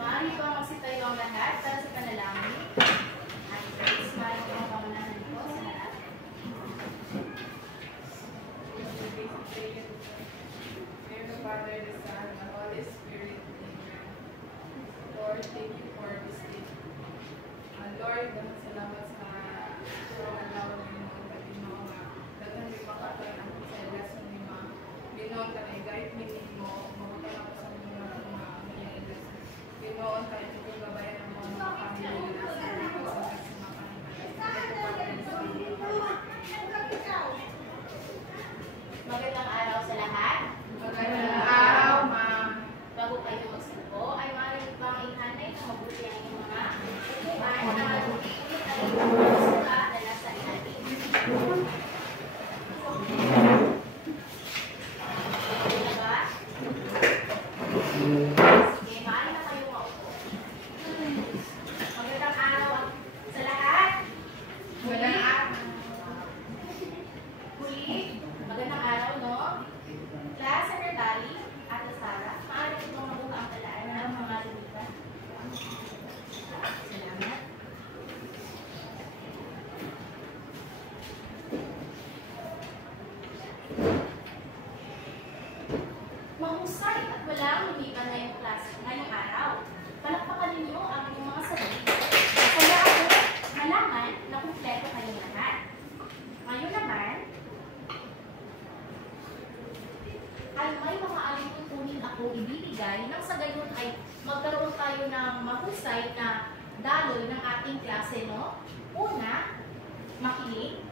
Maaari ko magsitayo ang lahat para sa panalangin. At please, maaari ko ang pamanahan ko sa lahat. Dear the Father, the Son, the Holy Spirit, Amen. Lord, thank you for this day. Lord, salamat sa pagkakalaw ng mga Panginoon na dagang may pakatay ang sa lesson ni Ma. Binoon ka na i-guide minili mo, mabutan ako sa mga lesson. Binoon ka ito kung gabayan ang mga pamilya na nasa mga Magandang araw sa lahat. Magandang araw, Ma'am. Bago kayo magsipo, ay maaari bang ihanay na mabuti ang inyong mga upuan na mabuti ang inyong suka na nasa ilalim. Diba? Sige, maaari na kayo maupo. Magandang araw sa lahat. Magandang araw. Huli, magandang araw, no? Class Secretary, Ate Sara, maaari ko bang mabuka ang talaan ng mga lumitan? Salamat. Mahusay at walang lumitan ngayong class, ngayong araw. Palakpakan ninyo ang inyong mga sarili. Kaya ako, malaman na kumpleto kayong lahat. Ngayon naman, ay may mga alituntunin ako ibibigay nang sa gayon ay magkaroon tayo ng mahusay na daloy ng ating klase, no? Una, makinig.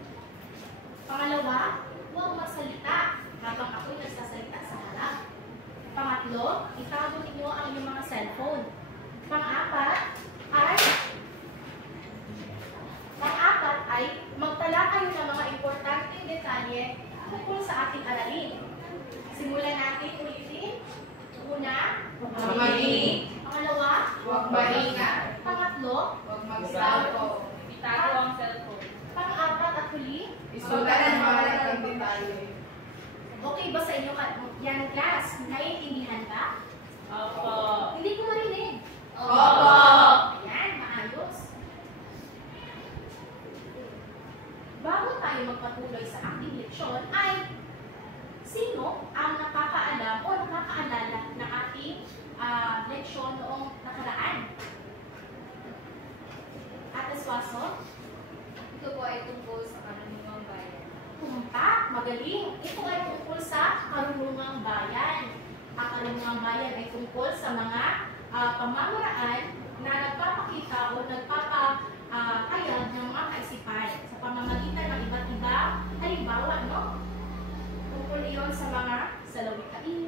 Pangalawa, huwag magsalita habang ako'y nagsasalita sa harap. Pangatlo, itago ninyo ang inyong mga cellphone. Pang-apat ay magtala kayo ng mga importanteng detalye tungkol sa ating aralin. Simulan natin ulitin. Una, Makinig. Pangalawa, Huwag maingay. Pangatlo, Huwag mag-cellphone. Itago ang cellphone. Pang-apat at huli. Isulat ang mga laking detalye. Okay ba sa inyo yan, class? Naiintindihan ba? Opo. Hindi ko marinig. Opo. Ayan, maayos. Bago tayo magpatuloy sa ating leksyon ay sino ang nakakaalam o nakakaalala ng ating leksyon noong nakaraan? Ate Suaso? Ito po ay tungkol sa karunungang bayan. Tumpak, magaling. Ito ay tungkol sa karunungang bayan. Ang karunungang bayan ay tungkol sa mga pamamaraan na nagpapakita o nagpapahayag ng mga kaisipan sa pamamagitan ng iba't ibang halimbawa, no? Tungkol iyon sa mga salawitain,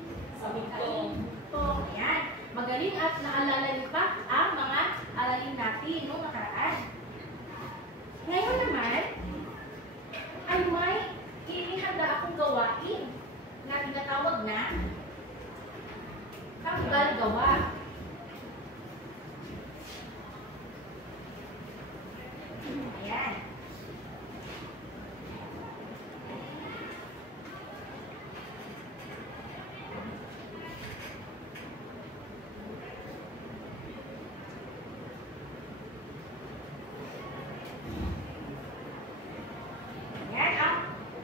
tong, ayan. Magaling at naalala niyo pa ang mga aralin natin noong nakaraan. Ngayon naman, ay may inihanda akong gawain na tinatawag na tanggal gawa. Ayan.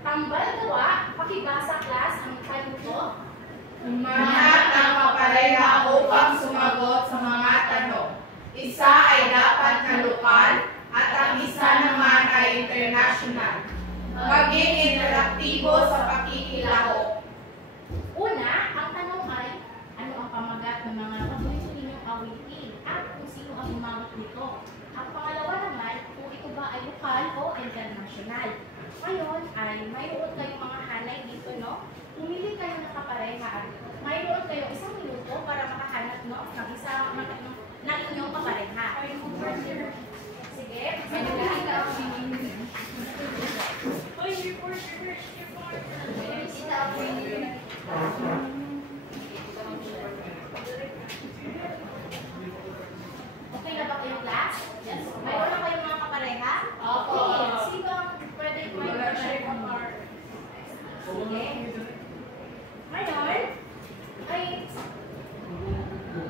Tambal gawa, pakibasa class ang taluto. Umangat ng kapareha upang sumagot sa mga tanong. Isa ay dapat na lokal at ang isa naman ay international. Maging interaktibo sa pakikilahok. Una, ang tanong ay, ano ang pamagat ng mga paborito ninyong awitin at kung sino ang umawit nito. Ang pangalawa naman, kung ito ba ay lokal o international. Ngayon ay mayroon kayong mga hanay dito, no? Pumili kayo ng kapareha. Mayroon kayo 1 minuto para makahanap, no? Ng isa ng inyong kapareha. Sige, sige. Okay. Ngayon, ay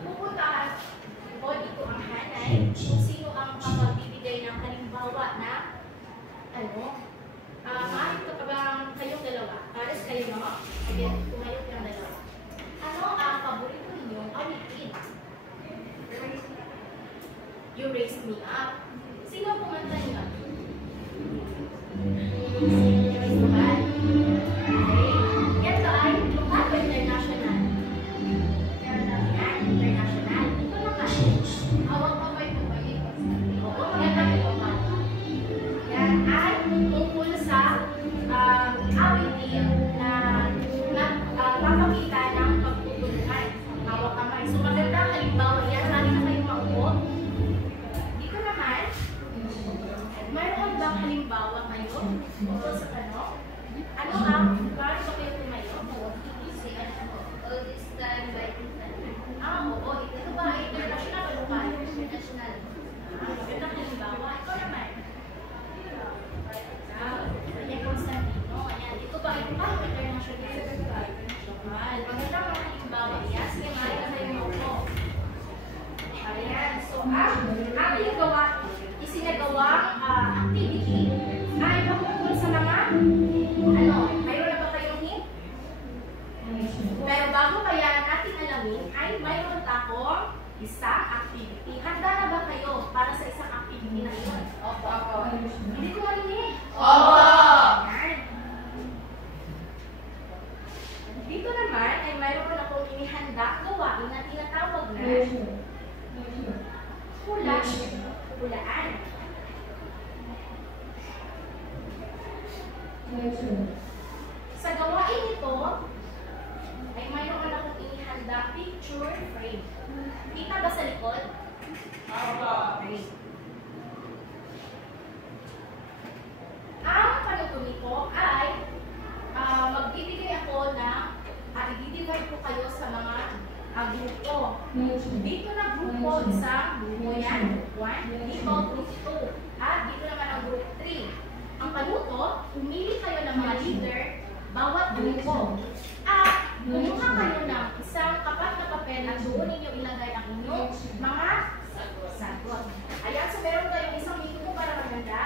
pupuntahan o dito ang hanay kung sino ang magbibigay ng halimbawa na maaari ito pa bang kayong dalawa? Pares kayo, no? Again, tumayo kayong dalawa. Ano ang paborito ninyong awitin? You Raised Me Up. Sino ang kumanta niyo? Si Mahal. Okay. Yan ba ay lokal o international? Yan, international. Ito naman. Hawak kamay po kayo. Oo, maganda kayo. Yan ay tungkol sa awitin na papakita ng pagtutulungan. Hawak kamay. So maganda halimbawa yan. Sali na kayo maupo. Dito naman, mayroon bang halimbawa kayo tungkol sa tanong? Ano ang bakit ba kayo tumayo? All this time by internet. Oo. Ito ba ay international o lokal? International. Magandang halimbawa. Ito naman. Ayan, Constantino. Ayan. Ito ba ay lokal o international? Lokal. Magandang halimbawa. Yes. Kaya maaari na kayo maupo. Ayan. So, ang isinagawang activity ay patungkol sa mga mayroon na ba kayong hint? Pero bago kaya natin alamin, ay mayroon akong isang activity. Handa na ba kayo para sa isang activity na yun? Opo. Hindi ko marinig. Opo. Ayan. Dito naman ay mayroon akong inihanda gawain na tinatawag na hulaan. Sa gawain ito, ay mayroon akong inihanda picture frame. Kita ba sa likod? Okay. Ang panutunin ko ay magbibigay ako ng i-divide ko kayo sa mga grupo. Dito na grupo, isang grupo yan, group 1, dito group 2, at dito naman ang group 3. Ang panuto, umili kayo ng mga leader, bawat grupo. At kumuha kayo ng isang kapat na papel at doon ninyo ilagay ang inyong mga sagot. Ayan, so meron kayong isang minuto para maganda.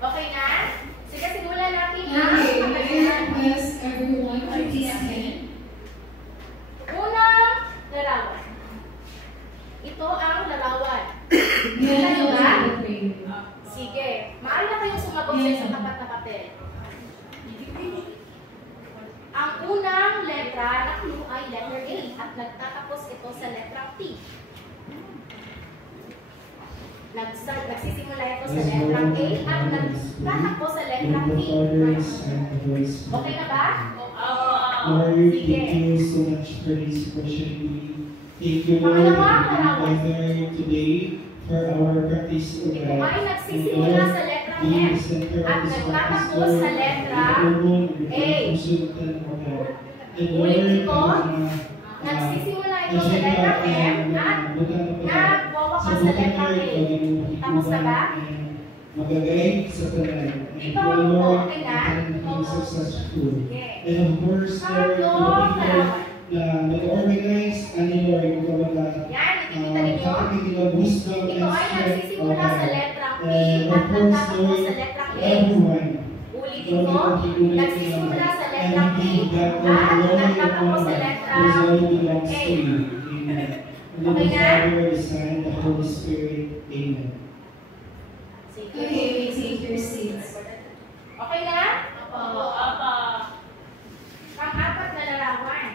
Okay na? Sige, simulan natin ang Request everyone to please stand. unang larawan. Ito ang larawan. Kita niyo ba? Sige. Maaari na kayong sumagot sa isang tapat na papel. Ang unang letra na clue ay letter A at nagtatapos ito sa letra T. Nagsisimula ito sa letra A at nagtatapos sa letra T. Okay na ba? Lord, Sige. thank you so much for this opportunity. Thank you, Lord, Pangalawang larawan. for today for our practice of Ito ay nagsisimula sa letra F at nagtatapos sa letra A. Ulitin ko, nagsisimula ito sa letra M at nagwawakas sa letra A. Tapos na ba? Magagay sa tanan. Di ba mabuo? Okay na? Successful. Okay. And of course, Lord, the Tatlong people larawan. na nag-organize, ano Lord, yung kabaga, Yan, ikikita ninyo. wisdom Ito and ay strength, nagsisimula sa letra P And at of course, nagtatapos Lord, sa letra A. everyone, Ulitin ko, nagsisimula sa letra P at nagtatapos sa letra A. Okay na? Father, the Son, and the Holy Spirit. Amen. Sige. Okay, take your seats. Okay na? Opo. Pang-apat na larawan.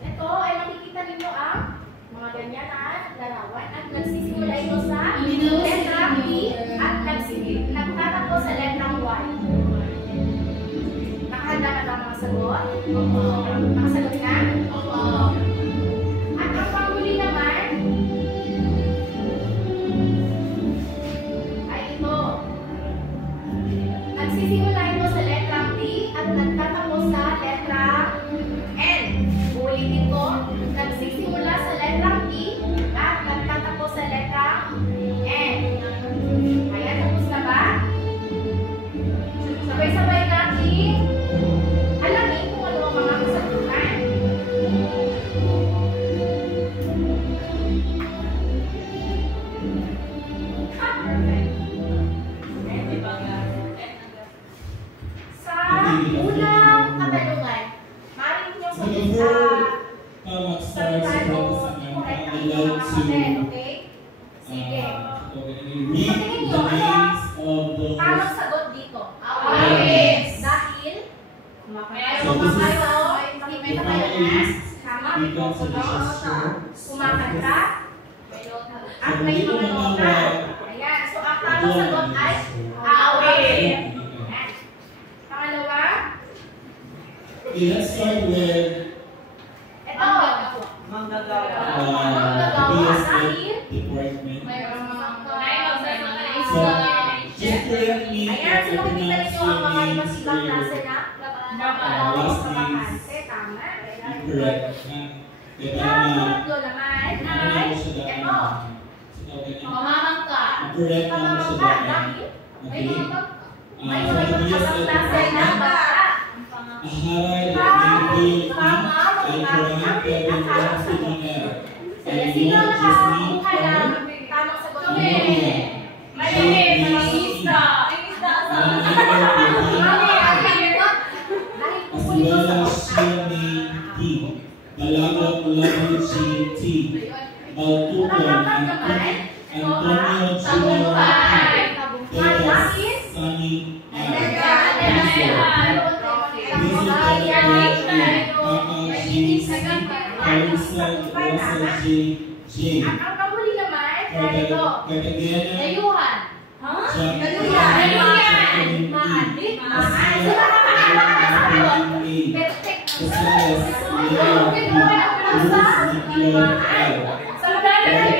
Ito ay makikita ninyo ang mga ganyan na larawan at nagsisimula ito sa letra P at nagtatapos sa letra Y. Nakahanda na ba mga Nakasagot? Nakasagot ka? At ang panghuli naman ay ito. Nagsisimula ito sa letrang T at nagtatapos sa letrang N. Uulitin ko. Nagsisimula sa letrang T at nagtatapos sa letrang N. Ayan, tapos na ba? Sabay-sabay natin alamin kung ano ang mga kasagutan. Sa unang katanungan, maaaring niyo sagutan o correct ang inyong mga kapatid, okay? Sige. Patingin niyo, ano ang tamang sagot dito? Awit. Dahil? Kumakanta. Makikita kayo na? Tama? Kumakanta. At may mga nota. Ayan. So, ang tamang sagot ay awit. Ayan. Pangalawa? Let's start with Ito. Manggagawa. Dahil? department. Mayroong mga So, just correct me if Ayan. So, I nakikita pronounce niyo ang mga your ibang names ibang klase na? last Bakante. Tama. incorrect. Ang pangatlo naman ay ito. Pamamangka. Correct naman siya Pamamangka. dahil. Dahil may Okay. mga ibang klase na bata. Aharay, nagiging ay correct Kevin Lance to the air. Sige, And sino you just need nakakuha ng tamang sagot? Maliit, isda. as well as Shani T. Malagot Lamin T. Baltukan and Antonio Junior Teres Sunny Carissa Rosa J. Ang panghuli naman, ganito. Cartagena Dayuhan. Ha? Dayuhan. Maadik. Perfect. Casares Leo Sa lugar na ay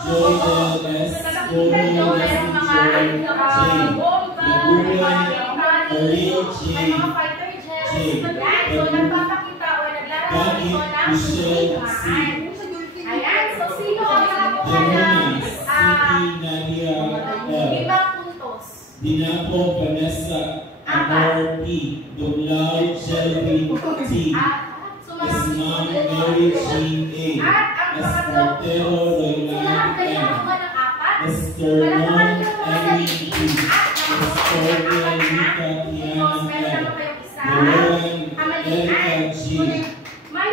Joy L.S. Goro Ariel J. So, nagpapakita o naglalaro ito ng sulihan. Ayan, so sino ang nakakuha ng Nadia L. 5 puntos? Dinapo Vanessa Amor P. Dumlao Shelby T. So, mga Ismam Mary Jean A. At ang pangatlo, Espartero so lahat Roylan kayo M. nakakuha ng 4. Esther Mon Emily P. Estoria Lita Tiana M. Rowan Erica G.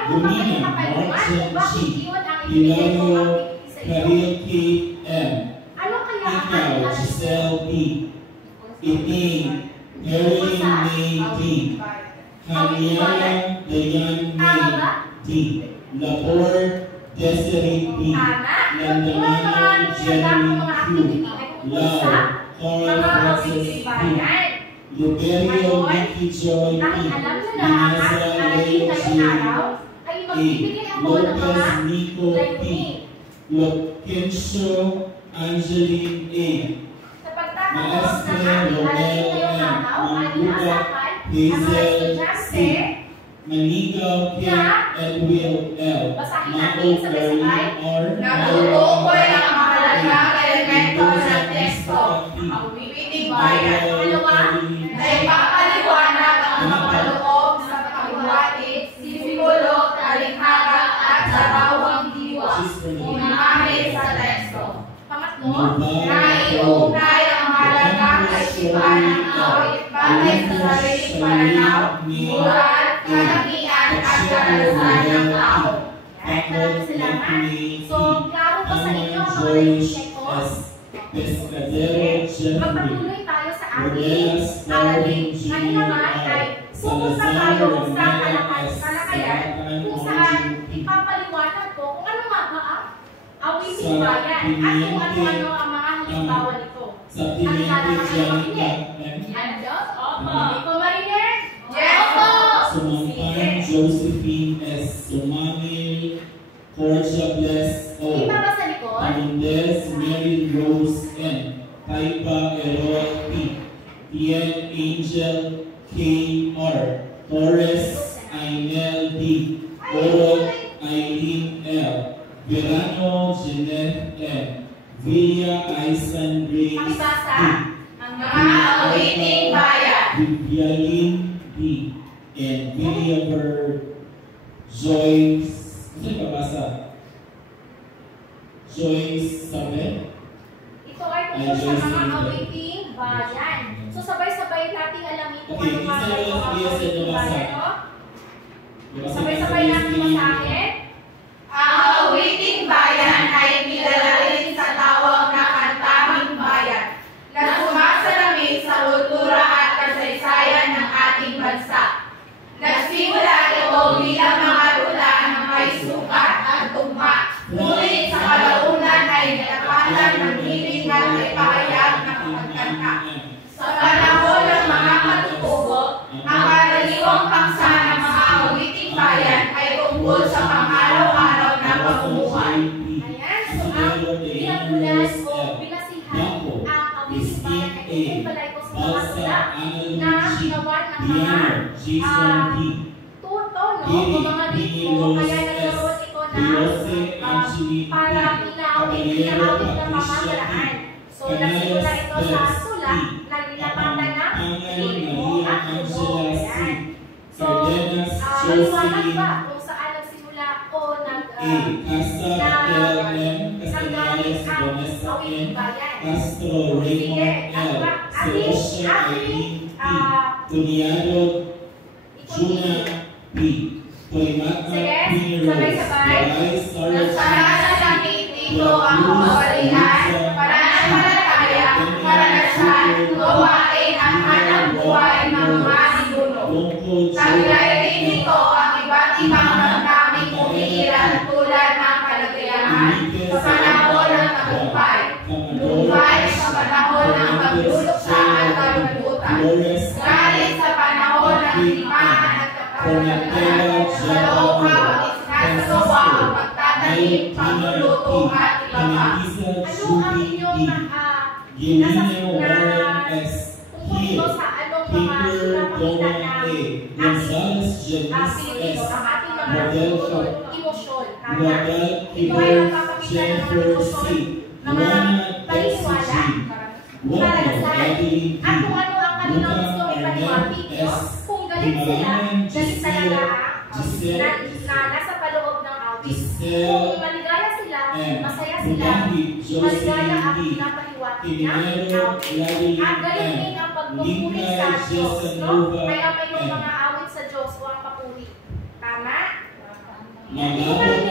Dumina Martin G. Hilario Karil K. M. Ikaw Giselle P. Iting Erin May D. Kamiana Dayan May D. Lapor Desiree P. Landamanan Jeremy Q. Lau Carl Francis P. Luberio Vicky Joy P. Ineza Leo G. A. Lopez Nico P. Loquencio Angeline A. Maestre Romel M. Manguga Hazel C. Manigaw K. Edwin L. Mao Darlene R. Natutukoy ang mahalagang elemento ng teksto. Ang wiwiting bayan ay papaliwanag ang makaloob sa pagbuhatin, simbolo, talikhaga at sarawang diwa. Unahin sa teksto. Pangatlo, Naiugnay ang mahalagang kaisipan ng tao ipatay sa sariling pananaw, moral, kalakihan at karanasan ng tao. maraming salamat. So, klaro ba sa inyo ang mga nag-check ko? Pescadero Jeffrey. Magpatuloy tayo sa ating aralin. Ngayon naman ay pupunta tayo sa talakayan kung saan ipapaliwanag ko kung ano nga ba ang awiting bayan at kung ano-ano ang mga halimbawa nito. Sa Tiniente Janica. Ano? Opo. Ikaw, Mariner? Yes, Ian Angel K.R. Torres Ainel D. Oro Eileen L. Verano Jeanette M. Villa Aisan Grace Pakibasa. D. Ang mga awiting bayan. Vivian D. And Villiver Joyce. Ano yung babasa? Joyce Sabet. Ito ay tungkol sa mga awiting bayan. So sabay-sabay natin alamin kung Okay, ano nga isa ito lang ang sabihin sa awiting nabasa. bayan. No? Sabay-sabay natin basahin. Ang awiting bayan ay kilala rin sa tawag na kantaming bayan na sumasalamin sa kultura at kasaysayan ng ating bansa. Nagsimula ito bilang mga tula ng may sukat at tugma, ngunit sa kalaunan ay natapatan ng hiling at may pahayag na pagkanta. Sa panahon ng mga katutubo, ang karaniwang paksa ng mga awiting bayan ay tungkol sa pang-araw-araw na pamumuhay. Ayan, so ang pinapulas o pinasihan ang awiting bayan ay tungkol pala ito sa mga tula na ginawa ng mga tuto, no? O mga ritmo, kaya nagkaroon ito ng parang inaawit na pamamaraan. So, nagsimula ito sa tula na nilapatan ng ritmo at tulo. Ayan. So, maliwanag ba kung saan nagsimula o nanggamit ang awiting bayan? Castro Raymond L. Celestia Eileen P. Tuniado Juna P. Tolimata Pineros Maray Sarah Nasasalamit dito ang kawalian, pananampalataya, karanasan, gawain at hanap buhay ng mga ninuno. Taglay rin nito ang iba't ibang damdaming umiiral tulad ng kalagayahan sa panahon ng tagumpay, lumbay sa panahon ng pagluluksa at kalungkutan, galit sa panahon ng limahan at kapagalaman, sa loob habang isinasagawa ang pagtatanim, pagluluto at iba pa. Ano ang inyong tungkol sa anong mga pinapakita ng Pilipino, ang ating mga emosyon. Tama? Ito ay nagpapakita ng mga emosyon, mga paniniwala, karanasan, at kung ano ang kanilang gusto ipaniwati, no? Kung galit sila, galit talaga na nasa paloob ng awit. Kung maligaya sila, masaya sila, maligaya ang pinapaliwati ng awit. At galit din ang pagpupuri sa Diyos, no? Kaya mayroong mga awit sa Diyos o ang papuri. Tama? Ito naman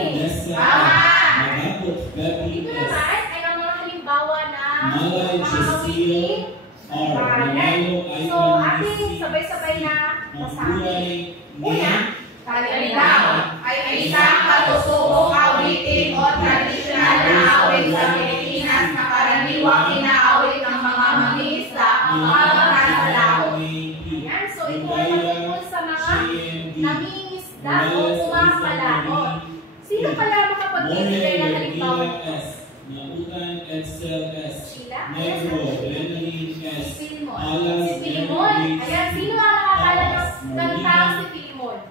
ay ang mga halimbawa ng mga awiting bayan. So, ating sabay-sabay na basahin. Una, Kalinaw ay isang katusubong awitin o tradisyonal na awit sa Pilipinas na karaniwang inaawit ng mga mangingisda, mga mananalaw. ayan. So, ito ay tungkol sa mga nangingisda o pumapalaot. Sino kaya makapagbibigay ng halimbawa nito? Nautan XLS Sheila? Negro Renalyn S. Filimon. Alas Si Filimon. Ayan, sino ang nakakala ng kantang si Filimon?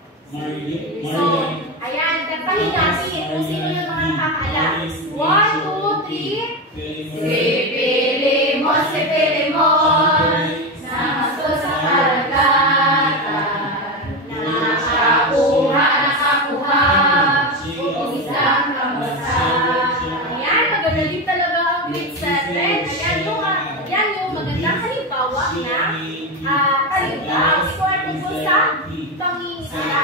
So, ayan, kantahin natin kung sino yung mga nakakala. 1, 2, 3. Si Filimon, namaso sa karagatan, nakakuha, isang kambasan. Ayan, magagaling talaga ang grade 7. Ayan yung magandang halimbawa na talita. Ito ay tungkol sa pangingisda.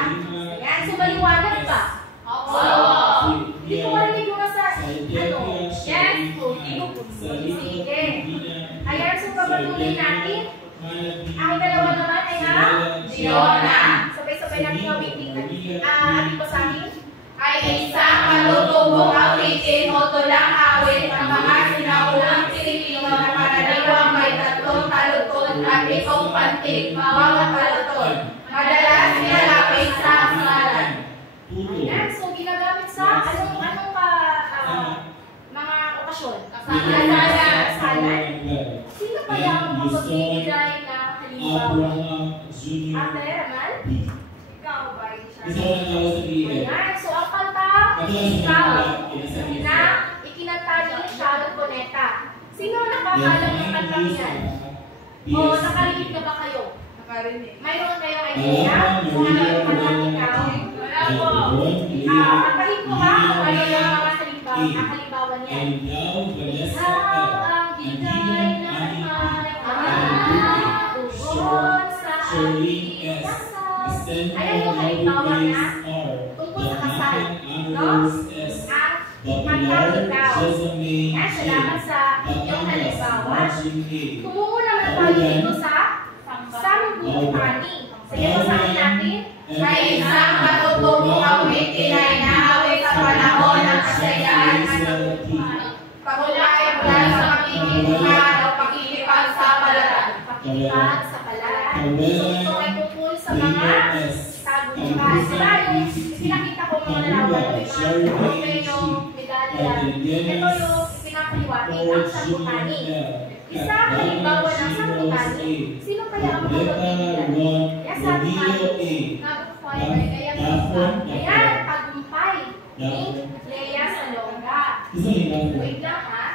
Ayan, so maliwanag ba? Oo. Hindi ko marinig yung nasa, yes, sige. Ayan, so papatuloy natin. Ang dalawa naman ay ang Diona. Sabay-sabay natin awitin. Ating basahin. Ay isang kalutubong awitin o tulang awit ng mga sinaulang Pilipino na karaniwang may 3 talutod at 7 pantig bawat talutod. Madalas nilalapit sa ngalan. Ayan, so ginagamit sa anong mga okasyon? Kasalan. Sino kaya ang magbibigay na halimbawa. Abraham Jr. Ate, Ramal? Ikaw ba, Richard? Isa ko na tawag sa PA. Ayan. So, ang kanta, ikaw, na ikinanta ni Sharon Cuneta. Sino nakakaalam ng kantang yan? O, nakarinig na ba kayo? Nakarinig. Mayroon kayong idea kung ano yung kantang ikaw? Wala po. Kantahin ko ha kung ano yung mga halimbawa niya. And thou, Vanessa, Ang bigay ng may ugon sa Charlene ating S. kasal. Ascend Ayan yung all halimbawa ways na are tungkol sa kasal. Damahan No? Amorous S. Ang Popular kantang ikaw. Jezame Yan, salamat J. sa iyong Batangas halimbawa. Marching A. Tumungo naman tayo dito sa Sangguniang. Sige, basahin natin. May isang katutubong awitin na inaawit sa panahon ng kasayaan at pagulay mula sa pakikitungan o pakikipagsapalaran. Pakipag sa palaran. So, ito ay tungkol sa mga sagunian. Sila yung pinakita ko mga larawan ng mga trofeo, medalya. Ito yung pinakaliwati ang sanggutani. Isa halimbawa ng sanggutani. Sino kaya ang magpapilihan? Yes, sanggutani. Ayan, tagumpay ni Lea Salonga. Wait lang ha.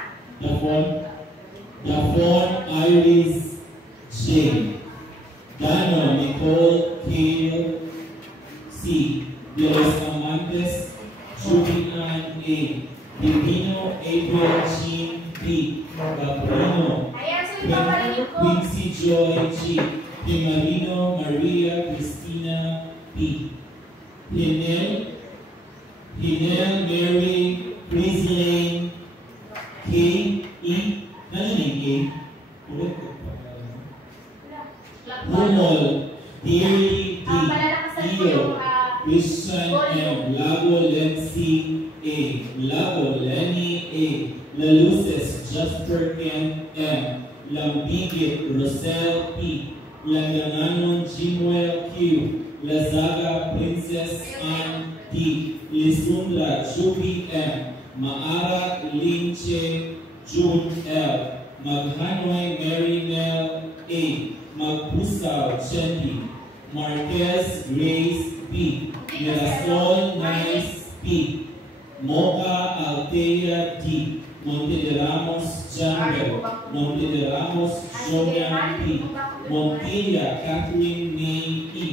Dafon Iris J. Dano Nicole Kale C. De los Amantes Julian A. Divino April Jean P. Gabrino Ayan, so yung paparinig ko. Quincy Joy G. Pimarino Maria Cristina P. Hinel Mary Prislane K. E. Nandiyan yung K? Humol Thierry D. Palalakasan ko Iyo yung Christian M. Lago Lency A. Lago Lenny A. Laluces Jasper Ken M. Lambigit Rosel P. Langananon Jimuel Q. Lazaga Princess Ann T. Lisundra Juby M. Maara Linche June L. Maghanoy Marinel A. Magpusaw Chendi. Marquez Grace P. Mirasol Nice P. Mocha Altea T. Monte de Ramos Jungle. Monte de Ramos Jonan P. Montilla Catherine May E.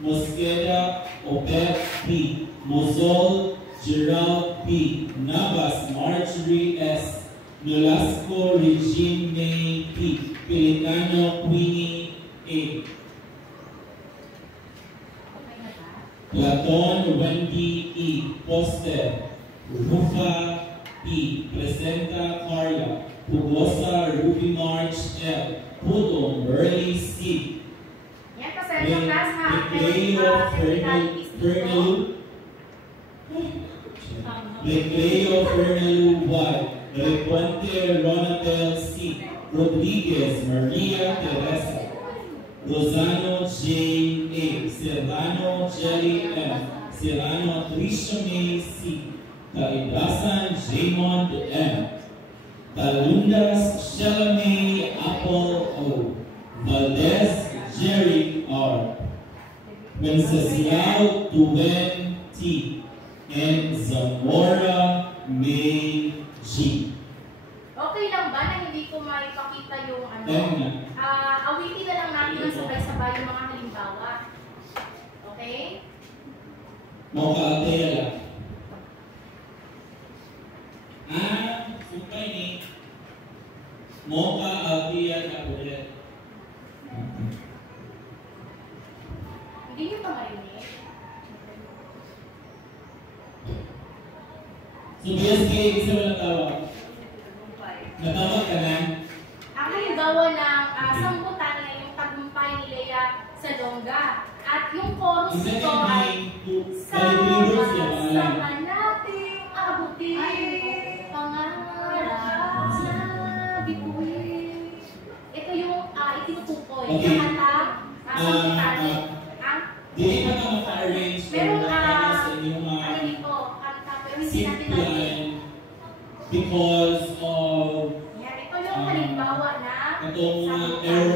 Mosqueda Obed P. Mozol Gerald P. Navas Marjorie S. Nolasco Regine May P. Pelicano Queenie A. Platon Wendy E. Poster Rufa P. Presenta Carla Pugosa Ruby March L. Putong Burley C. Yan, pasensya class ha. Recleo Fernalu Y. Repuente Ronatel C. Rodriguez Maria Teresa. Rosano J. A. Serrano Jelly M. Serrano Trishame C. Taidasan Jaymond M. Talundas Shalame Apple O. Valdez Jerry R. Mencesiao Tuven T. And Zamora May G. Okay lang ba na hindi ko maipakita yung ano? Ayun na. Awitin na lang natin ng sabay-sabay yung mga halimbawa. Okay? Mocha Altela. Supay ni Mocha Altea Capulet. Hindi nyo pa marinig? So, BSK, isa mo natawag? Natawag ka na? Ang halimbawa ng sambutan na yung tagumpay ni Lea Salonga. At yung chorus Isa nito yung ay sama nating abutin pangarap na bituin. Ito yung itinutukoy. Okay. Yung kanta, sambutan. Di ba ka maka-arrange Meron sa inyong ano dito, kanta, pero hindi natin natin. simple because of Yan, ito yung halimbawa na itong mga sambutan.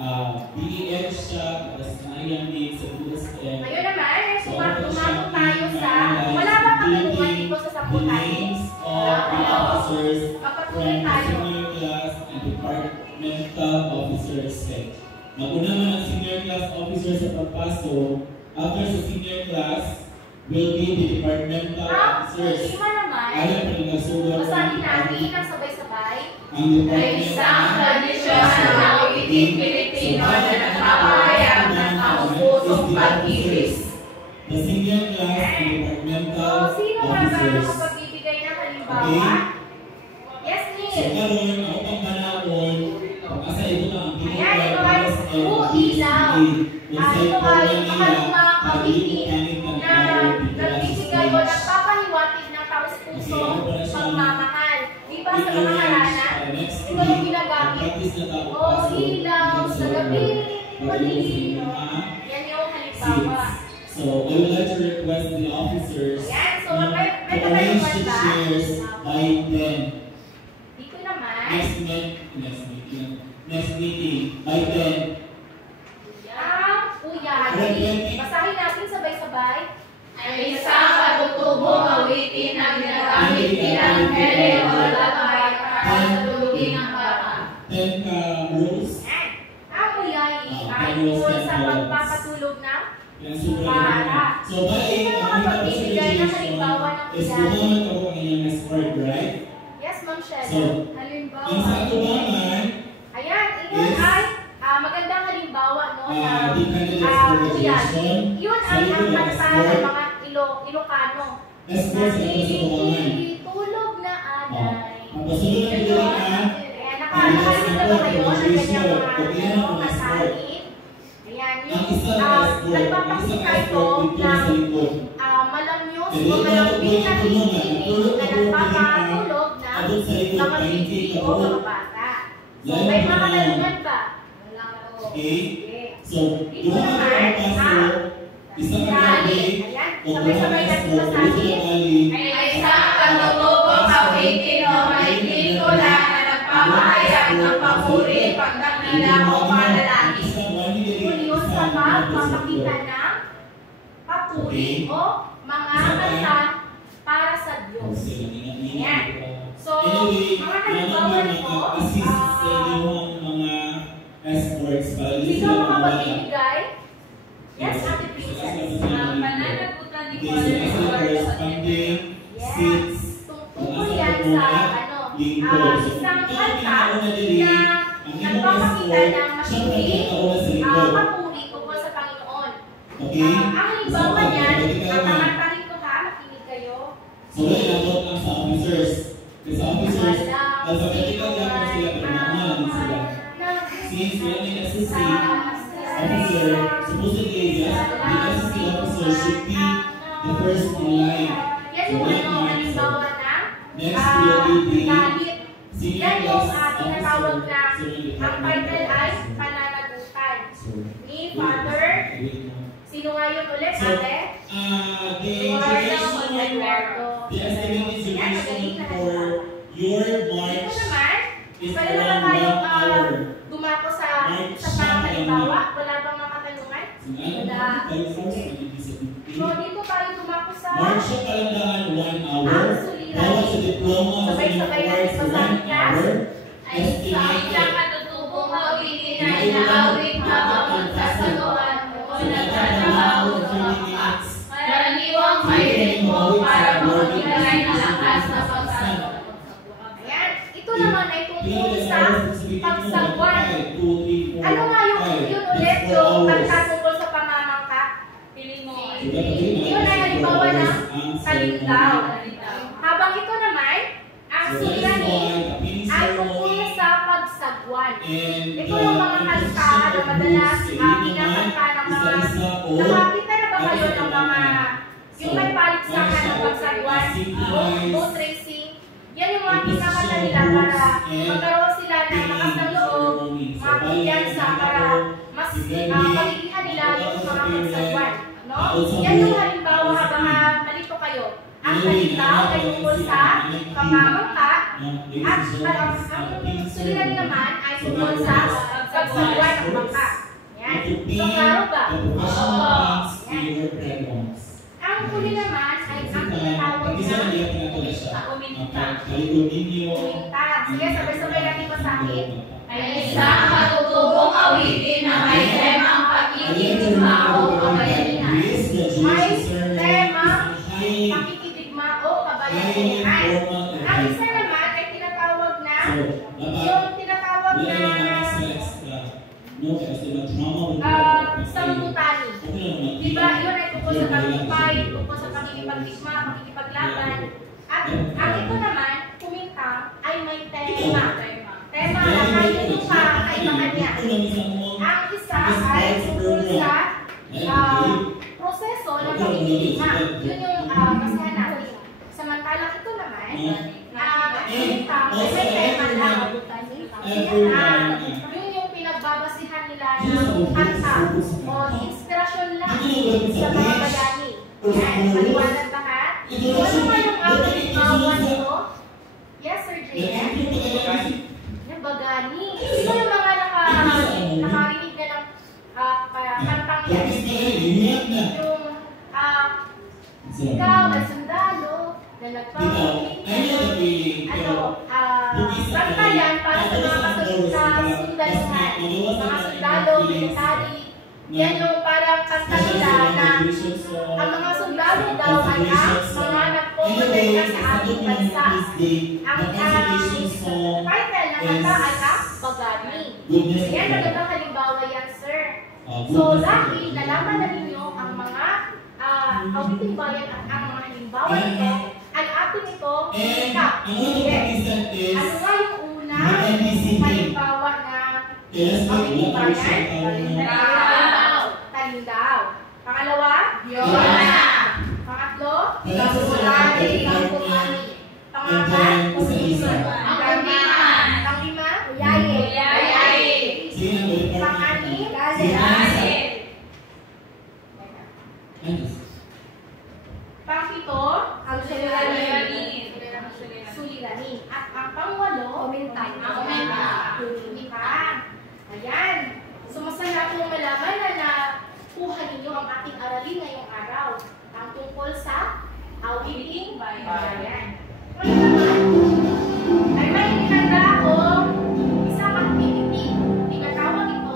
BEN siya, tapos naayang name sa USM. Ngayon naman, tumatong tayo sa, wala ba katanungan dito sa The sapunan? names of the officers from Papatuloy the tayo. senior class and departmental officers head. Maguna man ang senior class officer sa pagpasok, after sa senior class will be the departmental officers. Lima naman, Alam pa rin nasulat basahin natin ng sabay-sabay. ang Ay departmental isang tradisyon na nawiting Pilipino na nagpapahayag ng kauspusong pag-ibig. The senior class and departmental So, sino nga ba officers. makapagbibigay ng halimbawa? Okay. Yes, So Neil. karon ako pang panahon, asa ito na ang Ayan, ito ay ilaw. Ito ay makalumang committee na nagbibigay o nagpapahiwatig ng taus-puso pagmamahal. Di ba sa mga halanan? Ito yung ginagamit. Ilaw sa gabi, madilim. Yan yung halimbawa. So I would like to request the officers Ayan, so to may arrange katanungan the ba? chairs by 10. Dito naman. Next meeting by 10. Uyan. Basahin natin sabay-sabay. Ay isang katutubong awitin na ginagamit bilang hele o latay para sa tulugin ng bata. 10 ka rules. Ang uyan ay tungkol sa pagpapatulog ng Yan super para. So bali, Sino ang mga makapagbibigay ng halimbawa ng is uyan? gumawa ka po ang iyong sport, right? Yes, Ma'am So, Shella. ang sa atubangan, Ayan, iyon Yes. ay magandang halimbawa no, na the candidates for graduation, uyan. Yun sa ay likod ang ng kanta ng sport, mga Ilocano. sport sa ito sa tubangan. Tulog na alay. Mapasunod ang dili ka, Ayan, nakakalimutan na ba kayo na ganyan mga kasalit? Ayan, ang yung isa na sport, ang isang nagpapakita ito sport dito sa ng likod. malamyos Hindi o na malambing na tulog tinitig na na nagpapatulog na abot sa likod, mga pahingi baby ka o po. mga bata. So, Dahil may mga mga katanungan ba? Okay? Okay. So, yung mga kapapasok, isang kagabi, Ayan, o sabay-sabay natin basahin. Ay isang katutubong awitin o maitin tula na nagpapahayag ng papuri, pagdakila o panalangin. Muli yun sa pagpapakita ng papuri o mga kanta para sa Diyos. Ayan. So, mga halimbawa nito, assist sa inyong mga escorts para hindi sino sila mawala. makapagbibigay? Yes, Ate Princess. Pananagutan ni Okay, so as a corresponding seats, Tungkol yan sa isang kanta na nagpapakita ng masuling papuri tungkol sa Panginoon. okay? Ang halimbawa niyan, kakantahin ko ha, makinig kayo. So, wala labot ang sa officers. Kasi sa officers, alphabetical lang po sila, pero mauna din sila. Since we are in assisting officer, supposedly, yes, the assisting officer should be the first in line. Yan So, yung right ano, now, halimbawa na next will be the galit. senior Yan yung class tinatawag officer. na So, yung ang department. title ay pananagutan. So, Ni Father, sino nga yun ulit, So, ate? the Eduardo. duration, the estimated Yan, magaling duration na for your Dito march naman, is pwede naman around tayo 1 hour. dumako sa panghalimbawa. Wala bang mga katanungan? So, dito tayo dumako sa March siya kalandahan 1 hour. ang suliranin. Bawat sa diploma sa Sabay-sabay natin rewards 1 basahin, hour. Ay isang katutubong awitin na inaawit habang magsasaluhan o nagtatrabaho sa kapwa. Karaniwang may ritmo para makapagay na lakas na pagsasaluhan. Ayan. Ito naman ay tungkol sa pagsagwan. Ano nga yung yun ulit yung kanta tungkol sa pamamangka? Yun ay halimbawa ng kalindaw. Habang ito naman, ang suliranin ay tungkol sa pagsagwan. Ito yung mga kanta na madalas pinakanta ng mga nakakita na ba kayo ng mga yung may paligsahan ng pagsagwan, boat racing. Yan yung mga pinakanta nila para magkaroon sila ng lakas ng loob, mga kumpiyansa para mas pagigilihan nila yung mga pagsagwan. No? Yan yung halimbawa habang malito kayo. Ang halimbawa ay tungkol sa pamamangka at ang suliran naman ay tungkol sa pagsagwan ng bangka. Klaro ba? the professional ones to your brand ones. Ang huli naman ay ang tinatawag Pag-isa na na lihat na ito na siya. Kuminta. Kalikod ninyo. kuminta. Sige, sabay-sabay natin basahin. Ay isang matutubong awitin na may temang pakikitigma o kabayanihan. May temang pakikitigma o kabayanihan. Ang isa naman ay tinatawag na yung tinatawag na sambutani. Diba, yun ay tungkol sa tagumpay, tungkol sa pakikipagdigma, pakikipaglaban. At ang ito naman, kuminta, ay may tema. Tema na kayo yung kakaibahan niya. Ang isa ay tungkol sa proseso ng pakikipagdigma. Yun yung basahan natin. Samantalang ito naman, kuminta, ay may tema lang. Yun yung pinagbabasihan nila ng kanta o inspirasyon lang sa mga bayani. Yan, maliwanag ba ha? So, ano nga yung halimbawa nito? Yes, Sir JM? Yung bagani. Ito yung mga nakarinig na ng kantang yan. Yung ikaw ay sundalo na kanta yan para sa mga kasundaluhan. Mga sundalo, military. Yan yung parang kanta nila na ang mga sundalo daw ay mga nagpoprotekta sa ating bansa. Ang title ng kanta ay bagani. Yan, magandang halimbawa yan, sir. So, dahil nalaman na ninyo ang mga awiting bayan at ang mga halimbawa nito, ay atin ito recap. Ano nga yung una halimbawa na awiting bayan? Talindaw. Pangalawa? Yona. Pangatlo? Pangulani. Pangapat? Panglima? Uyaye. Pang-anim? Galit. Pang-pito? Ang suliranin. At ang pang-walo? Komenta. Ayan. So, masaya akong malaman na nakuha ninyo ang ating aralin ngayong araw. Ang tungkol sa awiting bayan. Ngayon naman, ay may inihanda akong isang activity. Tinatawag ito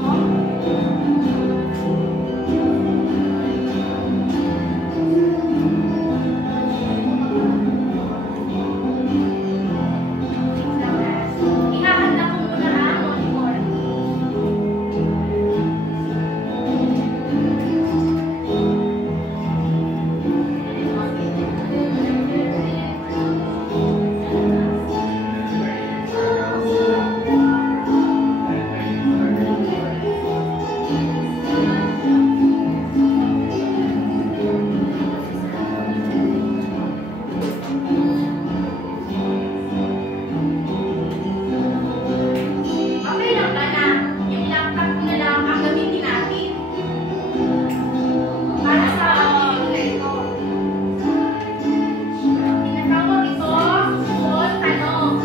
ihahanda ko muna ang monitor. Okay lang ba na yung laptop ko na lang ang gamitin natin para sa activity na ito? Tinatawag ito Sagot Tanong.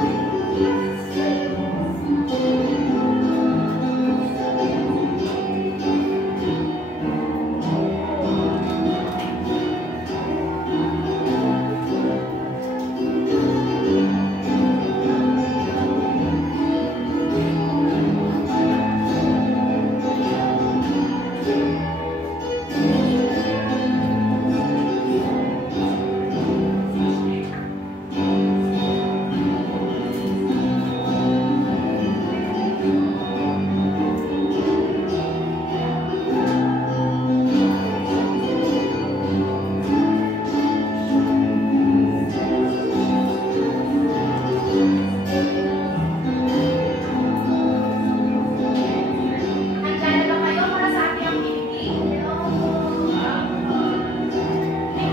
Handa na ba kayo para sa ating activity? Hindi ko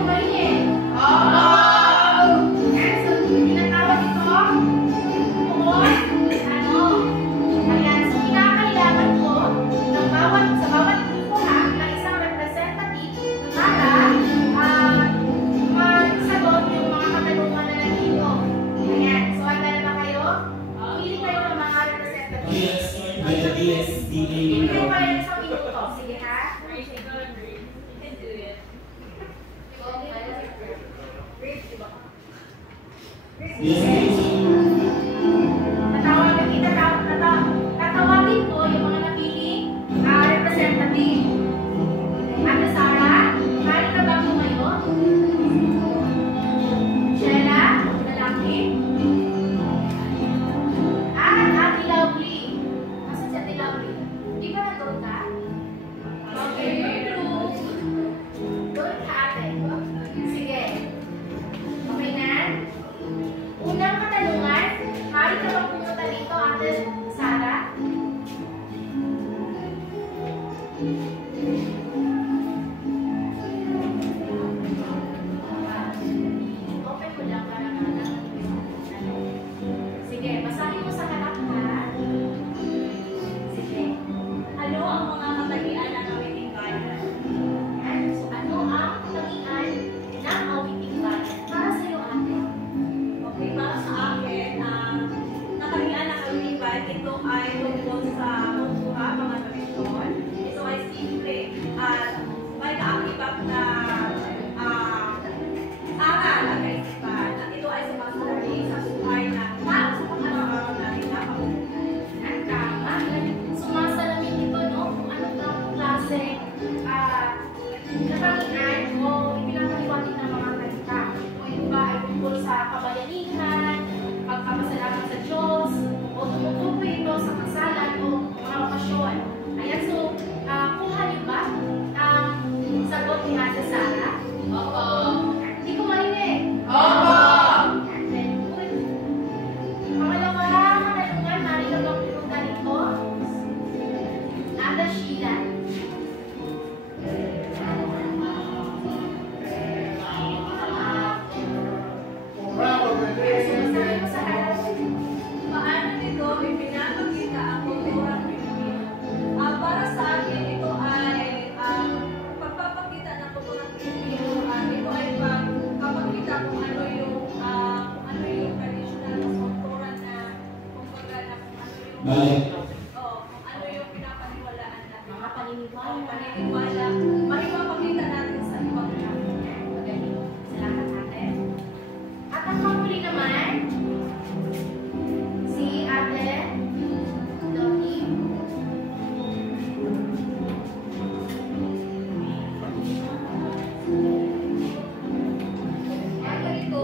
marinig. Yan, so tinatawag ito Sagot Tanong. Ayan, so kinakailangan ko sa bawat grupo ng isang representative para magsagot yung mga katanungan na nandito. Ayan, so handa na ba kayo? Pili kayo ng mga representative. Let's start by the BSDA. Hindi ko kayo ng isang minuto. sige ha. Grace, ikaw lang, Grace. You can do it. Tatawagin ko yung mga napiling representative. Ate Sarah, maaari ka ba tumayo? Sheila, lalaki. At Ate Lovely. Nasaan si Ate Lovely? Di ba nandun ka? Okay, doon ka ate. Sige. Okay na? Unang katanungan, maaari ka bang pumunta dito, Ate Sarah? Open mo lang para sige, basahin mo sa harap ha. Sige. Ano ang mga katangian ng awiting bayan? Yan. So, ano ang katangian ng awiting bayan? Para sa'yo, ate. Okay, para sa akin, ang katangian ng awiting bayan, ito ay tungkol sa kultura, mga tradisyon. Ito ay simple at may kaakibak na aral at kaisipan. At ito ay sumasalamin sa buhay na tao sa pang-araw-araw natin na pamumuhay. Yan, tama. Sumasalamin ito, no? Kung anong klase katangian o ipinapaliwanag ng mga salita. Kung ito ba ay tungkol sa kabayanihan, pagpapasalamat sa Diyos, o tumutukoy ito sa kasalan o mga okasyon. Ayan, so, kuha niyo ba ang sagot ni Ate Sarah? Opo. Hindi ko marinig. Opo. Then, good. Pangalawa, katanungan, maaari ka bang pumunta dito? Ate Sheila. Sumasabi mo sa harap. Paano nito ipinapakita ang kulturang Pilipino? Para sa akin, ito ay pagpapakita ng kulturang Pilipino. Ito ay pagpapakita kung ano yung traditional na kultura na kumbaga na kung ano yung Balik. kung ano yung pinapaniwalaan natin. Mga paniniwala. Paniniwala. Maipapakita natin sa ibang tao. Magaling. Salamat, ate. At ang panghuli naman, si Ate Lovely. Kaya ganito,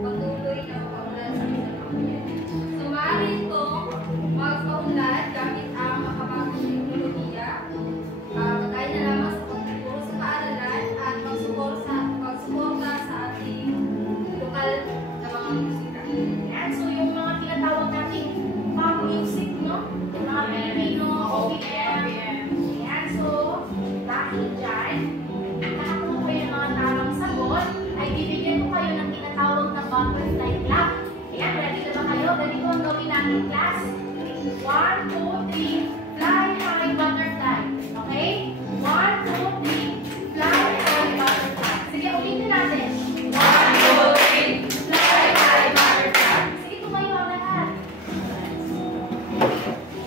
patuloy na pag-unlad sa isang pamilya. Sumari ito, magpaunlad gamit ang makabagong teknolohiya, kagaya na lamang sa pagtuturo sa paaralan at pagsuporta sa ating lokal na mga musika. Yan. So, yung mga tinatawag nating pop music, no? Yung mga Pilipino, OPM. Yan. So, dahil dyan, nakakuha ko yung mga tamang sagot, ay bibigyan ko kayo ng tinatawag na butterfly clap. Ayan, ready na ba kayo? Ganito ang gawin natin, class. 1, 2, 3, fly high butterfly. Okay? 1, 2, 3, fly high butterfly. Sige, ulitin natin. 1, 2, 3, fly high butterfly. Sige, tumayo ang lahat.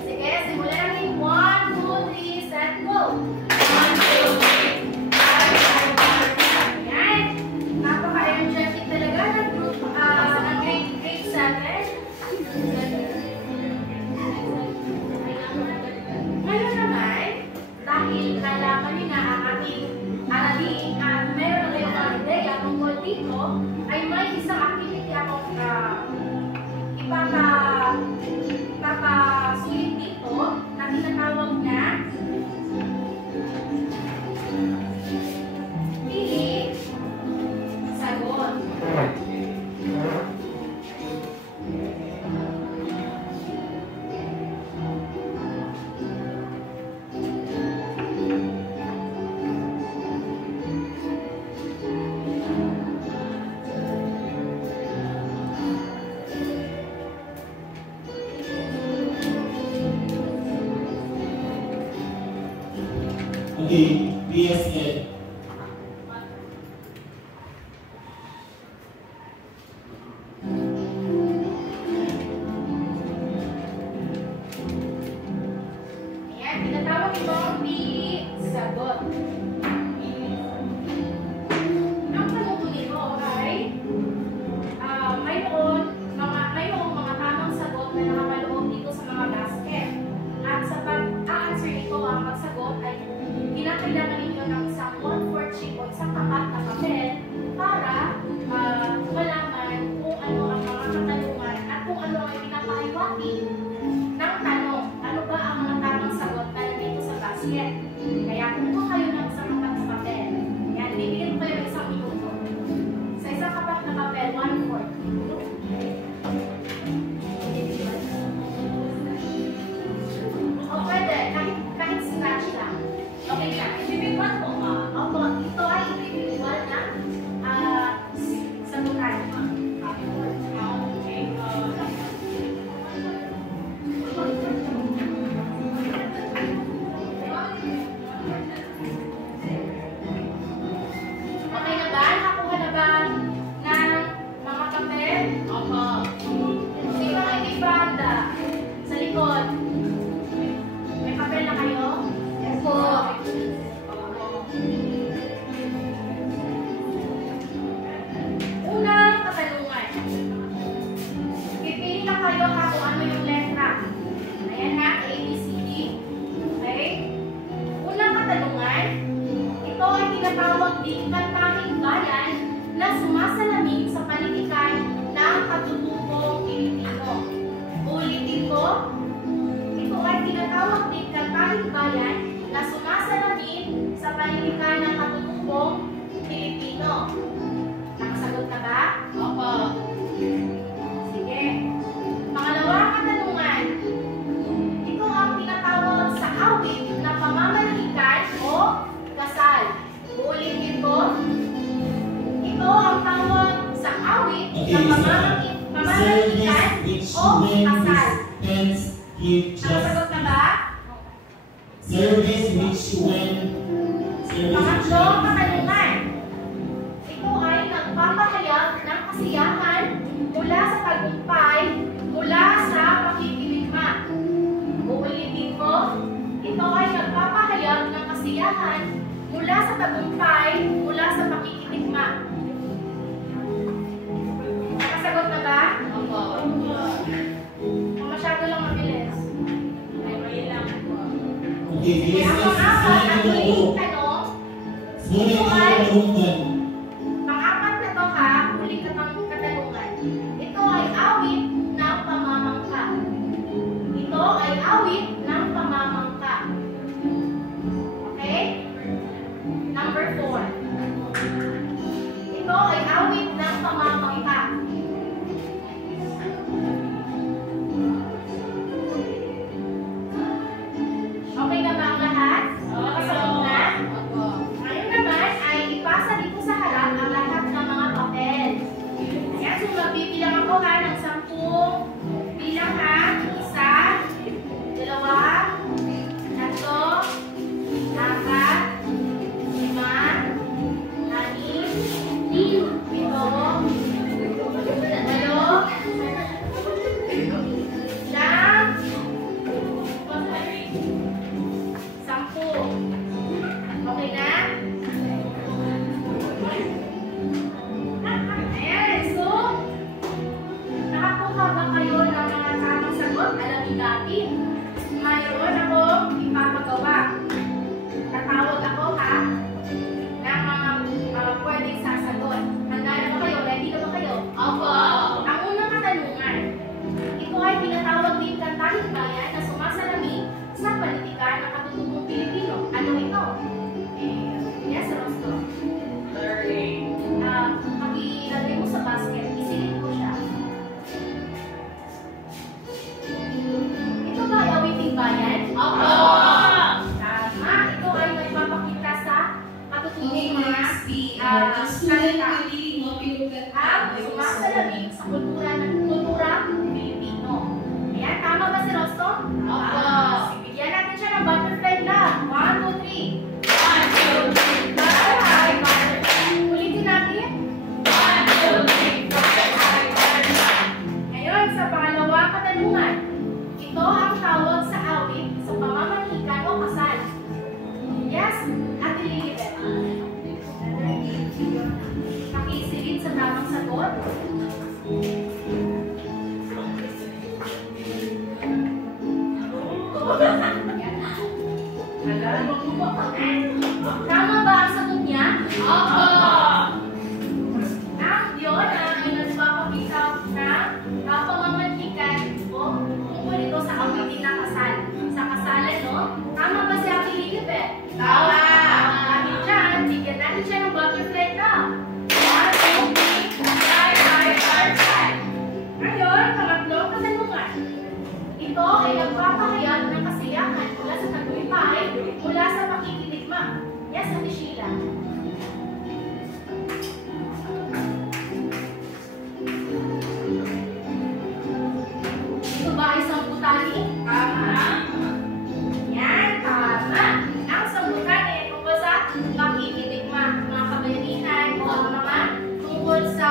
Sige, simulan natin. 1, 2, 3, set, go! 1, 2, 3, fly high butterfly. Yan. Napaka-energetic talaga ng group, ng grade 7. Ngayon naman, dahil nalaman niyo na ang ating aralin at meron na kayong mga ideya tungkol dito, ay may isang activity akong ipapasulit dito na tinatawag na pili, sagot. Okay, PSL. Ayan, tinatawag itong pili sagot. Ang panuto nito ay mayroong mga tamang sagot na nakakaloob dito sa mga basket. At sa pag-a-answer nito, ang pagsagot ay kinakailangan ninyo ng isang 1/4 sheet o isang kapat na papel para malaman kung ano ang mga katanungan at kung ano ang pinapahayawaki ng tanong. Ano ba ang mga tamang sagot na nandito sa basket? Kaya kumuha kayo ng isang kapat na papel. Yan, bibigyan ko kayo ng isang minuto. Sa isang kapat na papel, 1/4. O pwede, kahit scratch lang. Okay na. Individual po ka. Opo, ito ay individual na sagutan. Okay. Okay na ba? Nakuha na ba ng mga papel? Opo. Sige mga ibanda. Sa likod. May papel na kayo? Yes po. Unang katanungan. Pipili lang kayo ha kung ano yung letra. Ayan ha, A, B, C, D. Okay? Unang katanungan. Ito ay tinatawag din kantahing bayan na sumasalamin sa panitikan ng katutubong Pilipino. Ulitin ko. Ito ay tinatawag din kantahing bayan na sumasalamin sa panitikan ng katutubong Pilipino. Nakasagot ka ba? Opo. Sige. Pangalawang katanungan. Ito ang tinatawag sa awit na pamamalikan o kasal. Uulitin ko. Ito ang tawag sa awit na pamamalikan o kasal. Nakasagot ka ba? Service which when Pangatlong katanungan. Ito ay nagpapahayag ng kasiyahan mula sa tagumpay, mula sa pakikiligma. Uulitin ko, ito ay nagpapahayag ng kasiyahan mula sa tagumpay, mula sa pakikiligma. Nakasagot na ba? Opo. Masyado lang mabilis. May lang po. okay, Kaya ang pang-apat at huling tanong, pang-apat na to ha, huling katanungan. Ito ay awit ng pamamangka. Ito ay awit ng pamamangka. Okay? Number 4. Ito ay awit ng pamamangka. Okay na ba ang lahat? Nakasagot na? Opo. Ngayon naman ay ipasa dito sa Tama ba ang sagot niya? Opo! Ang yun ay nagpapakita na pamamanhikan o tungkol ito sa awitin na kasal. Sa kasalan, no? Tama ba si Ate Lilibet? Tama! Dahil dyan, bigyan natin siya ng butterfly cup. 1, 2, 3, start. Ngayon, pangatlong katanungan. Ito ay nagpapahayag ng kasiyahan mula sa tagumpay, mula sa pakikiligma. Yes, Ate Sheila. Ito ba ay sambutani? Tama! Yan, tama. Ang sambutan ay tungkol sa pakikiligma. Mga kabayanihan o ang mga tungkol sa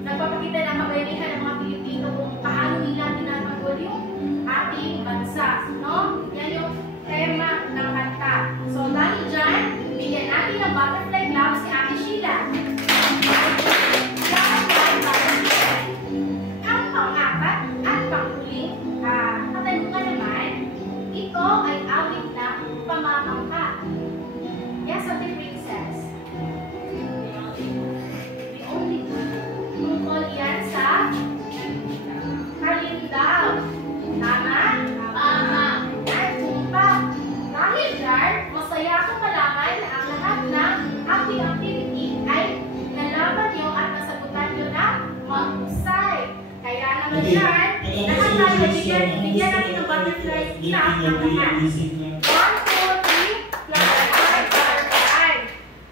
nagpapakita ng kabayanihan ng mga Pilipino kung paano nila tinatanggol yung ating bansa. No? Yan yung tema ng kanta. So, dahil dyan, bigyan natin ng butterfly club si Ate Sheila. Ang pang-apat at pang-huling katanungan naman, ito ay awit ng pamamangka. Yes, Ate Princess. The only one. Tungkol yan sa Kalindaw. Tama? Tama! At tumpak. Dahil dyan, masaya akong malaman na ang lahat ng ating activity ay nalaman nyo at nasagutan nyo na mahusay. Kaya naman dyan, lahat tayo bigyan natin ng butterfly clap ng lahat. 1, 2, 3, clap.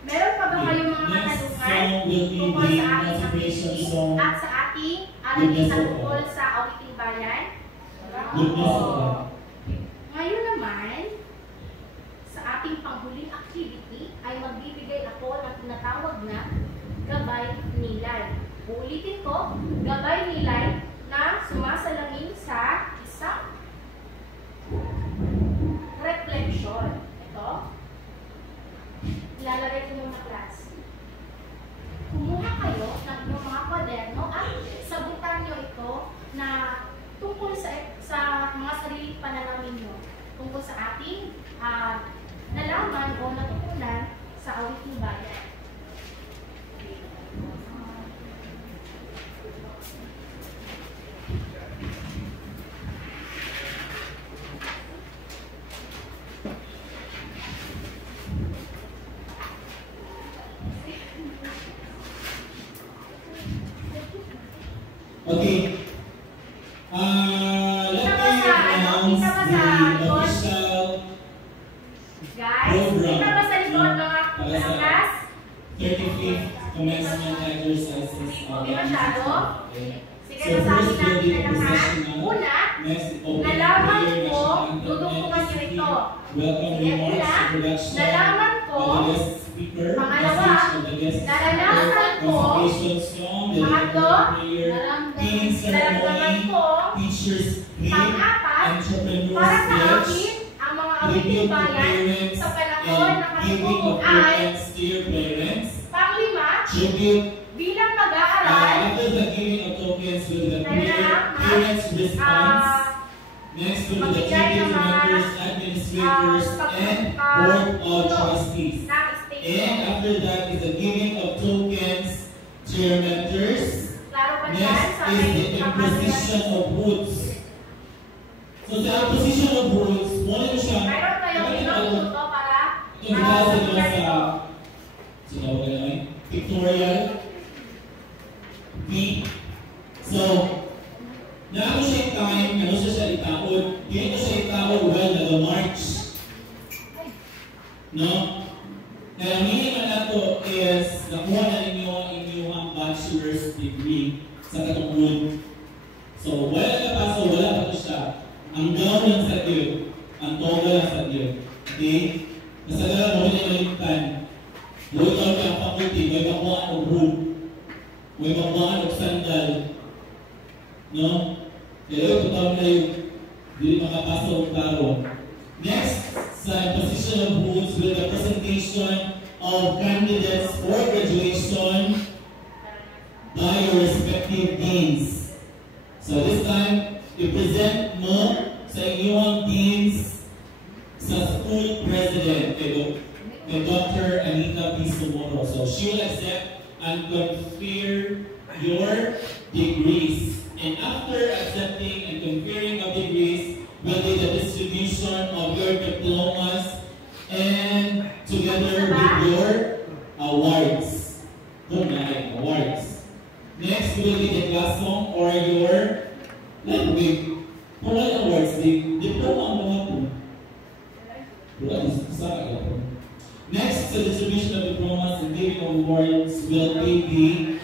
Meron pa ba kayong mga katanungan tungkol sa ating activity at sa ating alagay tungkol sa awiting bayan? Ngayon naman, sa ating panghuling activity ay magbibigay ako ng tinatawag na gabay nilay. Uulitin ko, gabay nilay na sumasalamin sa isang reflection. Ito, ilalagay ko muna class. Kumuha kayo ng inyong mga kwaderno at sagutan nyo ito na tungkol sa mga sariling panalamin nyo. Tungkol sa ating nalaman o natutunan sa awiting bayan. Okay. Let me announce the official Guys, kita ba sa likod mga class? 35th commencement exercises. Hindi masyado? Sige, So nasabi first will natin be na naman. professional. Una, Next, open nalaman prayer, ko, national dudugtungan nyo ito. Welcome Sige, remarks, una, introduction nalaman ko, of the guest speaker, pangalawa, message of the guest speaker, naranasan ko, consecration song, the pangatlo, prayer, healing nararamdaman ceremony, ko, teachers greet, pang-apat, entrepreneurs para sa sketch, akin, ang mga tribute awiting to bayan parents, sa panahon and na giving of katutuan ay parents to your parents, panglima, tribute. bilang mag-aaral, After the giving of tokens with the Kaya, parents' response, next will be the magbigay teachers, ng mga, mentors, administrators, and board of trustees. ng And station. after that is the giving of tokens to your mentors. Klaro ba dyan Next sa is the may imposition of woods. So sa imposition of woods, muna nyo siya. Mayroon kayong ilang minuto para Ito nagkasa nila sa sinawag ka naman, pictorial V. So, naano siya yung time, ano siya itaod, hindi ko siya itaod while nag-march. No? Na ang minimum na to is, nakuha na ninyo inyong bachelor's degree sa katungkod. So, wala nagkapaso, wala pa to siya. Ang gown lang sa iyo, ang toga lang sa iyo. Okay? Nasagala mo rin yung tan. Huwag ka ang faculty, may makuhaan o group. May makuhaan o sandal. No? Kaya ito taon na yung hindi makapasa o taro. Next, sa position of rules with the presentation of candidates for graduation by your respective deans. So this time, i-present mo sa inyong deans sa school president, Dr. Anita P. Sumoro. So she will accept and confer your degrees. And after accepting and conferring of degrees will be the distribution of your diplomas and together with your awards. Don't lie, awards. Next will be the class song or your awards, the diploma. Next, the distribution of diplomas and giving of awards will be the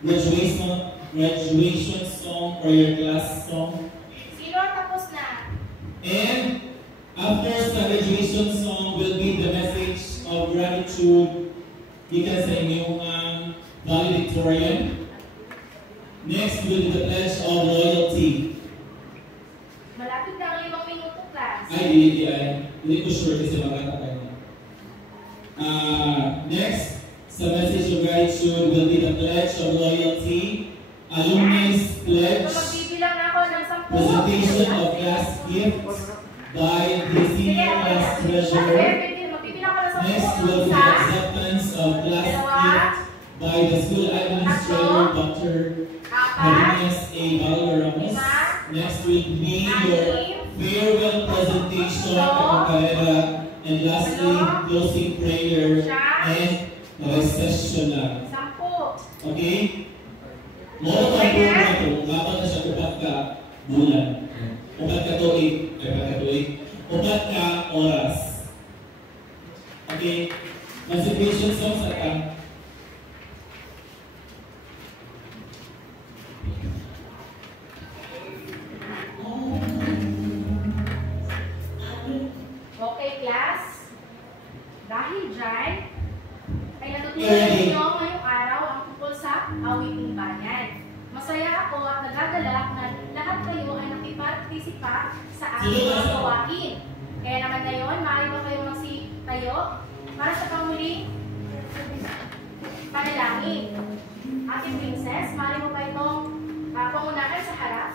graduation song or your class song. Sino tapos na? And after the graduation song will be the message of gratitude given sa inyong valedictorian. Next will be the pledge of loyalty. Malapit na ang 5 minuto, class. Hindi ko sure kasi magkakapay na. Next, sa message of gratitude will be the pledge of loyalty, alumni's pledge, Magbibilang na ako ng 10. presentation of class gifts by the senior class treasurer. Magbibilang ako ng 10. Next will be the acceptance of class gift by the school administrator, Dr. Marinas A. Valoramos. Next will be your farewell presentation at Carrera. And lastly, closing prayer and recession na. 10. Okay? Moro ka program ito. Dapat na siya upat ka bulan. Upat ka tuig. Upat ka oras. Okay? Consideration songs at ka. Okay, class. Dahil dyan, ay natutunan ninyo ngayong araw ang tungkol sa awiting bayan. Masaya ako at nagagalak na lahat kayo ay nakipartisipa sa aking mga gawain. Kaya naman ngayon, maaari ba kayong magsitayo para sa panguling panalangin. Ating princess, maaari mo ba itong pangunahan sa harap?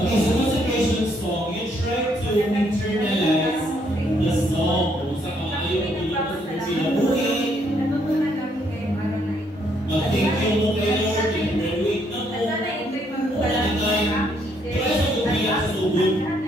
Okay, so consecration song, you try to internalize the song. Kung sa mga ayaw mo pinapos kung sinabuhi, mag-thank you mo kay Lord, and graduate na po. All the time, kaya sa kubiyak sa subod.